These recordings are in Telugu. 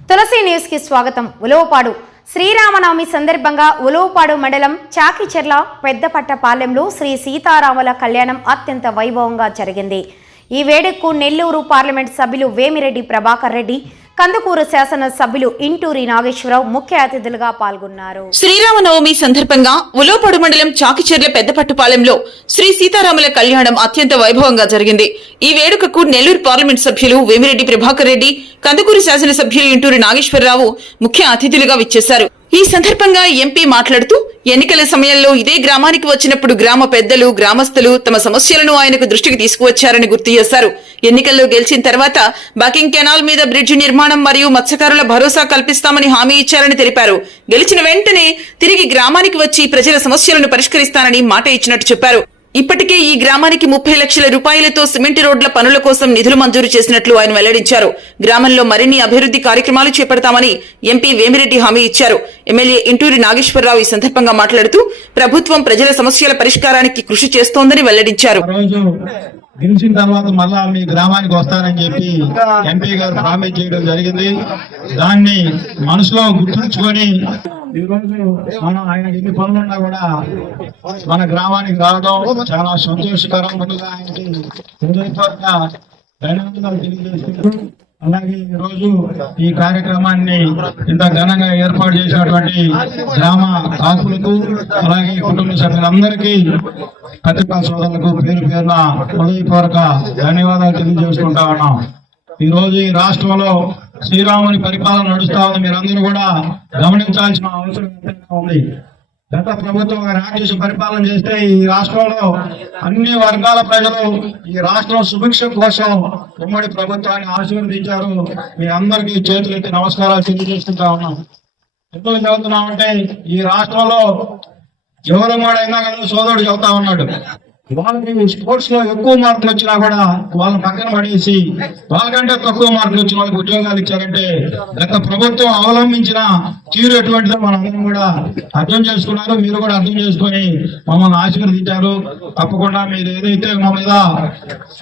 తులసి న్యూస్ కి స్వాగతం. ఉలవపాడు శ్రీరామనవమి సందర్భంగా ఉలవపాడు మండలం చాకిచెర్ల పెద్దపట్టపాలెంలో శ్రీ సీతారాముల కళ్యాణం అత్యంత వైభవంగా జరిగింది. ఈ వేడుకకు నెల్లూరు పార్లమెంట్ సభ్యులు వేమిరెడ్డి ప్రభాకర్ రెడ్డి, కందుకూరు శాసన సభ్యులు ఇంటూరి నాగేశ్వరరావు ముఖ్య అతిథులుగా పాల్గొన్నారు. శ్రీరామనవమి సందర్భంగా ఉలవపాడు మండలం చాకిచెర్ల పెద్దపట్టుపాలెంలో శ్రీ సీతారాముల కళ్యాణం అత్యంత వైభవంగా జరిగింది. ఈ వేడుకకు నెల్లూరు పార్లమెంట్ సభ్యులు వేమిరెడ్డి ప్రభాకర్ రెడ్డి, కందుకూరు శాసన సభ్యులు ఇంటూరి నాగేశ్వరరావు ముఖ్య అతిథులుగా విచ్చేశారు. ఈ సందర్భంగా ఎంపీ మాట్లాడుతూ ఎన్నికల సమయంలో ఇదే గ్రామానికి వచ్చినప్పుడు గ్రామ పెద్దలు, గ్రామస్తులు తమ సమస్యలను ఆయనకు దృష్టికి తీసుకువచ్చారని గుర్తు చేశారు. ఎన్నికల్లో గెలిచిన తర్వాత బకింగ్ కెనాల్ మీద బ్రిడ్జి నిర్మాణం మరియు మత్స్యకారుల భరోసా కల్పిస్తామని హామీ ఇచ్చారని తెలిపారు. గెలిచిన వెంటనే తిరిగి గ్రామానికి వచ్చి ప్రజల సమస్యలను పరిష్కరిస్తానని మాట ఇచ్చినట్టు చెప్పారు. ఇప్పటికే ఈ గ్రామానికి 30 లక్షల రూపాయలతో సిమెంట్ రోడ్ల పనుల కోసం నిధులు మంజూరు చేసినట్లు ఆయన వెల్లడించారు. గ్రామంలో మరిన్ని అభివృద్ధి కార్యక్రమాలు చేపడతామని ఎంపీ వేమిరెడ్డి హామీ ఇచ్చారు. ఎమ్మెల్యే ఇంటూరి నాగేశ్వరరావు ఈ సందర్భంగా మాట్లాడుతూ ప్రభుత్వం ప్రజల సమస్యల పరిష్కారానికి కృషి చేస్తోందని వెల్లడించారు. గెలిచిన తర్వాత మళ్ళా మీ గ్రామానికి వస్తానని చెప్పి ఎంపీ గారు ప్రామిస్ చేయడం జరిగింది. దాన్ని మనసులో గుర్తుంచుకొని ఈ రోజు మనం ఆయన ఎన్ని పనులున్నా కూడా మన గ్రామానికి రావడం చాలా సంతోషకరం. ముందుగా ఆయనకి హృదయపూర్వక ధన్యవాదాలు తెలియజేసుకుంటూ, అలాగే ఈ రోజు ఈ కార్యక్రమాన్ని ఇంత ఘనంగా ఏర్పాటు చేసినటువంటి గ్రామ కాపులకు, అలాగే కుటుంబ సభ్యులందరికీ, పత్రికా సోదరులకు పేరు పేరున హృదయపూర్వక ధన్యవాదాలు తెలియజేసుకుంటా ఉన్నాం. ఈ రోజు ఈ రాష్ట్రంలో శ్రీరాముని పరిపాలన నడుస్తా ఉంది. మీరందరూ కూడా గమనించాల్సిన అవసరం ఎంతైనా ఉంది. గత ప్రభుత్వం రాక్షస పరిపాలన చేస్తే ఈ రాష్ట్రంలో అన్ని వర్గాల ప్రజలు ఈ రాష్ట్రం సుభిక్షం కోసం ఉమ్మడి ప్రభుత్వాన్ని ఆశీర్వదించారు. మీ అందరికీ చేతులెత్తి నమస్కారాలు తెలియజేసుకుంటా ఉన్నాం. ఎందుకు చదువుతున్నామంటే ఈ రాష్ట్రంలో ఎవరు కూడా ఇందాక సోదరుడు చెబుతా ఉన్నాడు, వాళ్ళకి స్పోర్ట్స్ లో ఎక్కువ మార్కులు వచ్చినా కూడా వాళ్ళని పక్కన పడేసి వాళ్ళకంటే తక్కువ మార్కులు వచ్చిన వాళ్ళకి ఉద్యోగాలు ఇచ్చారంటే గత ప్రభుత్వం అవలంబించిన తీరు ఎటువంటిదో మనందరం కూడా అర్థం చేసుకున్నారు. మీరు కూడా అర్థం చేసుకొని మమ్మల్ని ఆశీర్వదించారు. తప్పకుండా మీరు ఏదైతే మా మీద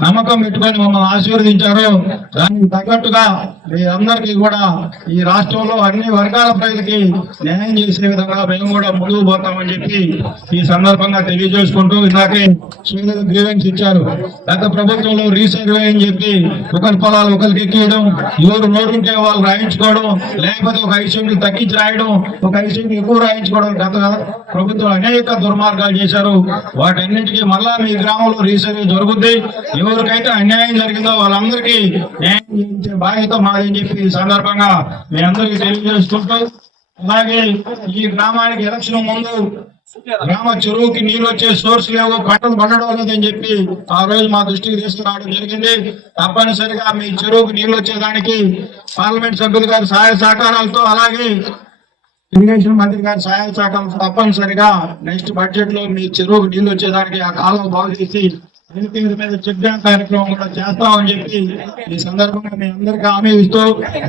నమ్మకం పెట్టుకొని మమ్మల్ని ఆశీర్వదించారో దానికి తగ్గట్టుగా మీరందరికీ కూడా ఈ రాష్ట్రంలో అన్ని వర్గాల ప్రజలకి న్యాయం చేసే విధంగా మేము కూడా ముందుకు పోతామని చెప్పి ఈ సందర్భంగా తెలియజేసుకుంటూ, ఇలాగే గ్రీవెన్స్ ఇచ్చారు. గత ప్రభుత్వంలో రీసర్వే అని చెప్పి ఒకరి పొలాలు ఒకరికి ఎక్కియడం, ఎవరు నోటుంటే వాళ్ళు రాయించుకోవడం, లేకపోతే ఒక 5 సెంట్లు తగ్గించి రాయడం, ఒక 5 సెంట్లు ఎక్కువ రాయించుకోవడం గత ప్రభుత్వం అనేక దుర్మార్గాలు చేశారు. వాటన్నిటికీ మళ్ళా మీ గ్రామంలో రీసర్వే జరుగుద్ది. ఎవరికైతే అన్యాయం జరిగిందో వాళ్ళందరికీ న్యాయం చేయించే బాధ్యత మాదని చెప్పి ఈ సందర్భంగా మీ అందరికీ తెలియజేసుకుంటూ, అలాగే ఈ గ్రామానికి ఎలక్షన్ ముందు గ్రామ చెరువుకి నీళ్ళు వచ్చే సోర్స్ లేవు, పంటలు పండడం లేదని చెప్పి ఆ రోజు మా దృష్టికి తీసుకురావడం జరిగింది. తప్పనిసరిగా మీ చెరువుకి నీళ్ళు వచ్చేదానికి పార్లమెంట్ సభ్యులు గారి సహాయ సహకారాలతో, అలాగే ఇరిగేషన్ మంత్రి గారి సహాయ సహకారాలతో తప్పనిసరిగా నెక్స్ట్ బడ్జెట్ లో మీ చెరువుకి నీళ్ళు వచ్చేదానికి ఆ కాలం బాగు చేసి మీద చెక్ డ్యాం కార్యక్రమం కూడా చేస్తామని చెప్పి ఈ సందర్భంగా మీ అందరికీ హామీ ఇస్తూ,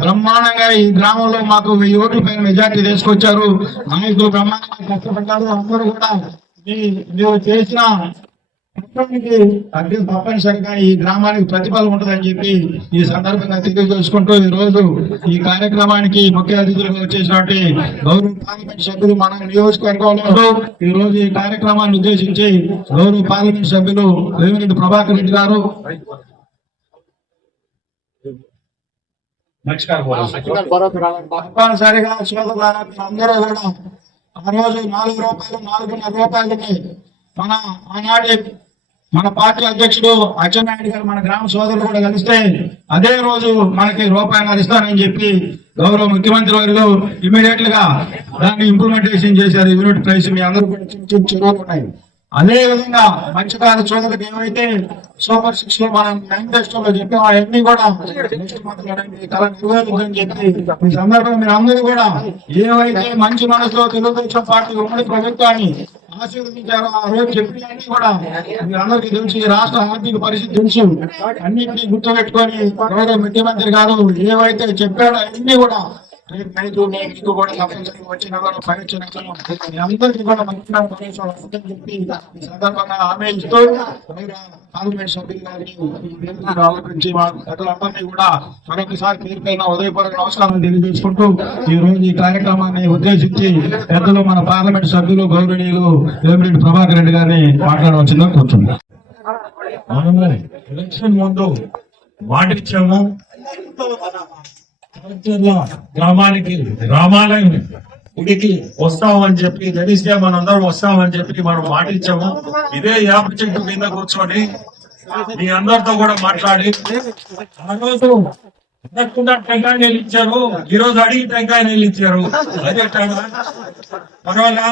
బ్రహ్మాండంగా ఈ గ్రామంలో మాకు 1000 ఓట్ల పైన మెజార్టీ తీసుకొచ్చారు. నాయకులు బ్రహ్మాండంగా కష్టపడ్డారు. అందరూ కూడా మీరు చేసిన తప్పనిసరిగా ఈ గ్రామానికి ప్రతిఫలం ఉంటుందని చెప్పి ఈ సందర్భంగా తెలియజేసుకుంటూ, ఈ రోజు ఈ కార్యక్రమానికి ముఖ్య అతిథులుగా వచ్చేసినటువంటి గౌరవ పార్లమెంట్ సభ్యులు మన నియోజకవర్గంలో ఈ రోజు ఈ కార్యక్రమాన్ని ఉద్దేశించి గౌరవ పార్లమెంట్ సభ్యులు వేమిరెడ్డి ప్రభాకర్ రెడ్డి గారు తప్పనిసరిగా అందరూ కూడా ఆ రోజు 4 రూపాయలు 4.5 రూపాయలని మన పార్టీ అధ్యక్షుడు అచ్చెన్నాయుడు గారు మన గ్రామ సోదరులు కూడా కలిస్తే అదే రోజు మనకి రూపాయలు ఇస్తారని చెప్పి గౌరవ ముఖ్యమంత్రి గారు ఇమీడియట్ గా దాన్ని ఇంప్లిమెంటేషన్ చేశారు. యూనిట్ ప్రైస్ మీ అందరూ కూడా చెరువులు ఉన్నాయి. అదే విధంగా మత్స్యకార సోదరులకు ఏమైతే సూపర్ 6 లో మనం మేనిఫెస్టోలో చెప్పాం అవన్నీ కూడా నెక్స్ట్ మంత్ నెరవేరుతుందని చెప్పి ఈ సందర్భంగా మీరు అందరూ కూడా ఏవైతే మంచి మనసులో తెలుగుదేశం పార్టీ ఉమ్మడి ప్రభుత్వాన్ని ఆశీర్వదించారో ఆ రోజు చెప్పినవన్నీ కూడా మీరందరికీ తెలుసు. రాష్ట్ర ఆర్థిక పరిస్థితి తెలుసు. అన్నింటినీ గుర్తుపెట్టుకొని గౌరవ ముఖ్యమంత్రి గారు ఏవైతే చెప్పాడో అన్ని కూడా రేపు నైట్ మీకు కూడా తప్పనిసరిగా వచ్చిన కూడా పరీక్ష మీ అందరికీ కూడా మంచిగా కనీసం వస్తుందని చెప్పి ఈ సందర్భంగా హామీ ఇస్తూ పార్లమెంట్ సభ్యులు గారిని ఆలోచించి మా ప్రజలందరినీ కూడా మరొకసారి పేరుపైన ఉదయపూర్వక నమస్కారం తెలియజేసుకుంటూ ఈ రోజు ఈ కార్యక్రమాన్ని ఉద్దేశించి పెద్దలు మన పార్లమెంట్ సభ్యులు గౌరవనీయులు వేమిరెడ్డి ప్రభాకర్ రెడ్డి గారిని మాట్లాడవచ్చిందని కూర్చున్నాం. మనము ఎలక్షన్ ముందు మాటిచ్చాము గ్రామానికి రామాలయం గుడికి వస్తామని చెప్పి తెలిస్తే మనందరం వస్తామని చెప్పి మనం మాటిచ్చాము. ఇదే యాప చెట్టు కింద కూర్చొని మీ అందరితో కూడా మాట్లాడి ఆ రోజు అడగకుండా టెంకాయ నీళ్ళు ఇచ్చారు, ఈ రోజు అడిగి టెంకాయ నీళ్ళు ఇచ్చారు. అదే పర్వాలా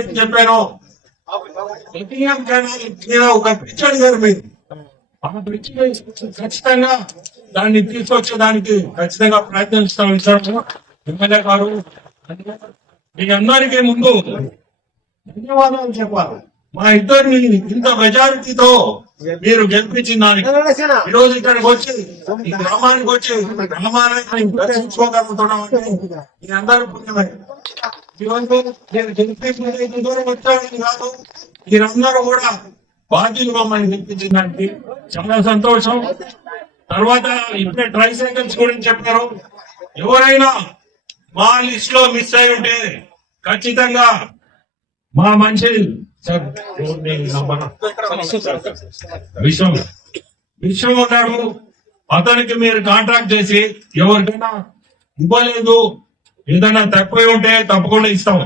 ఏం చెప్పారు ఒక పిక్చర్ గారు మీరు ఆ పిక్చర్ ఖచ్చితంగా దాన్ని తీసుకొచ్చేదానికి ఖచ్చితంగా ప్రయత్నిస్తాం. ఇచ్చాము ఎమ్మెల్యే గారు మీ అందరికీ ముందు ధన్యవాదాలు చెప్పాలి. మా ఇద్దరిని ఇంత మెజారిటీతో మీరు గెలిపించిన దానికి ఈ రోజు ఇక్కడికి వచ్చి ఈ గ్రామానికి వచ్చి గ్రామాన్ని దర్శించుకోగలుగుతున్నాం అంటే మీ అందరూ పుణ్యమే. ఈరోజు నేను గెలిపించిన దూరం వచ్చానని కాదు, మీరందరూ కూడా బాధ్యులు మమ్మల్ని గెలిపించిన దానికి చాలా సంతోషం. తర్వాత ఇప్పుడే ట్రైసైకిల్స్ గురించి చెప్పారు. ఎవరైనా మా లిస్ట్ లో మిస్ అయి ఉంటే ఖచ్చితంగా మా మంచి విషయం ఉన్నాడు, అతనికి మీరు కాంట్రాక్ట్ చేసి ఎవరికైనా ఇవ్వలేదు, ఏదైనా తక్కువ ఉంటే తప్పకుండా ఇస్తాం.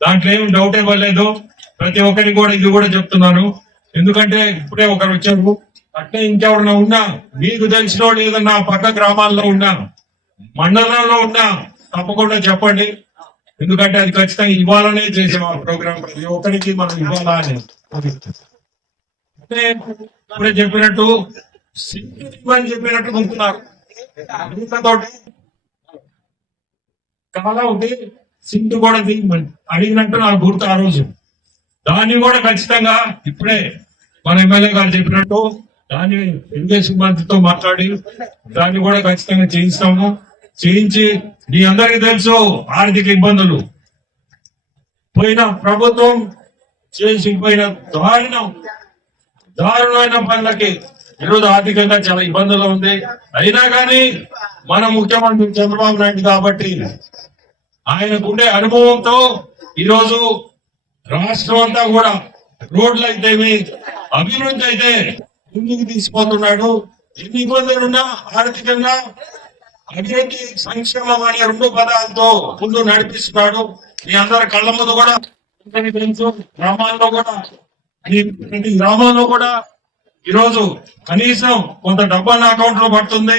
దాంట్లో ఏం డౌట్ ఇవ్వలేదు. ప్రతి ఒక్కరికి కూడా ఇది కూడా చెప్తున్నాను, ఎందుకంటే ఇప్పుడే ఒకరు వచ్చారు. అట్టే ఇంకెవరైనా ఉన్నా మీకు తెలిసిన వాళ్ళు ఏదన్నా పక్క గ్రామాల్లో ఉన్నా మండలంలో ఉన్నా తప్పకుండా చెప్పండి. ఎందుకంటే అది ఖచ్చితంగా ఇవ్వాలనే చేసాం ఆ ప్రోగ్రామ్. ప్రతి ఒక్కరికి మనం ఇవ్వాలా అని అంటే ఇప్పుడే చెప్పినట్టు అని చెప్పినట్టు కొంటున్నారు. తోటి చాలా ఉంది సింట్ కూడా అడిగినట్టు నాకు గుర్తు ఆ రోజు. దాన్ని కూడా ఖచ్చితంగా ఇప్పుడే మన ఎమ్మెల్యే గారు చెప్పినట్టు దాన్ని ఇరిగేషన్ మంత్రితో మాట్లాడి దాన్ని కూడా ఖచ్చితంగా చేయిస్తాము. చేయించి మీ అందరికీ తెలుసు ఆర్థిక ఇబ్బందులు పోయిన ప్రభుత్వం చేసిపోయిన దారుణమైన పనులకి ఈరోజు ఆర్థికంగా చాలా ఇబ్బందులు ఉంది. అయినా కానీ మన ముఖ్యమంత్రి చంద్రబాబు నాయుడు కాబట్టి ఆయనకుండే అనుభవంతో ఈరోజు రాష్ట్రం అంతా కూడా రోడ్లు అయితేమి అభివృద్ధి అయితే ముందుకు తీసుకుపోతున్నాడు. ఎన్ని ఇబ్బందులున్నా ఆర్థికంగా అభివృద్ధి సంక్షేమం అనే రెండు పదాలతో ముందు నడిపిస్తున్నాడు. మీ అందరి కళ్ళ ముందు కూడా తెలుసు. గ్రామాల్లో కూడా ప్రతి గ్రామంలో కూడా ఈరోజు కనీసం కొంత డబ్బు అకౌంట్ లో పడుతుంది.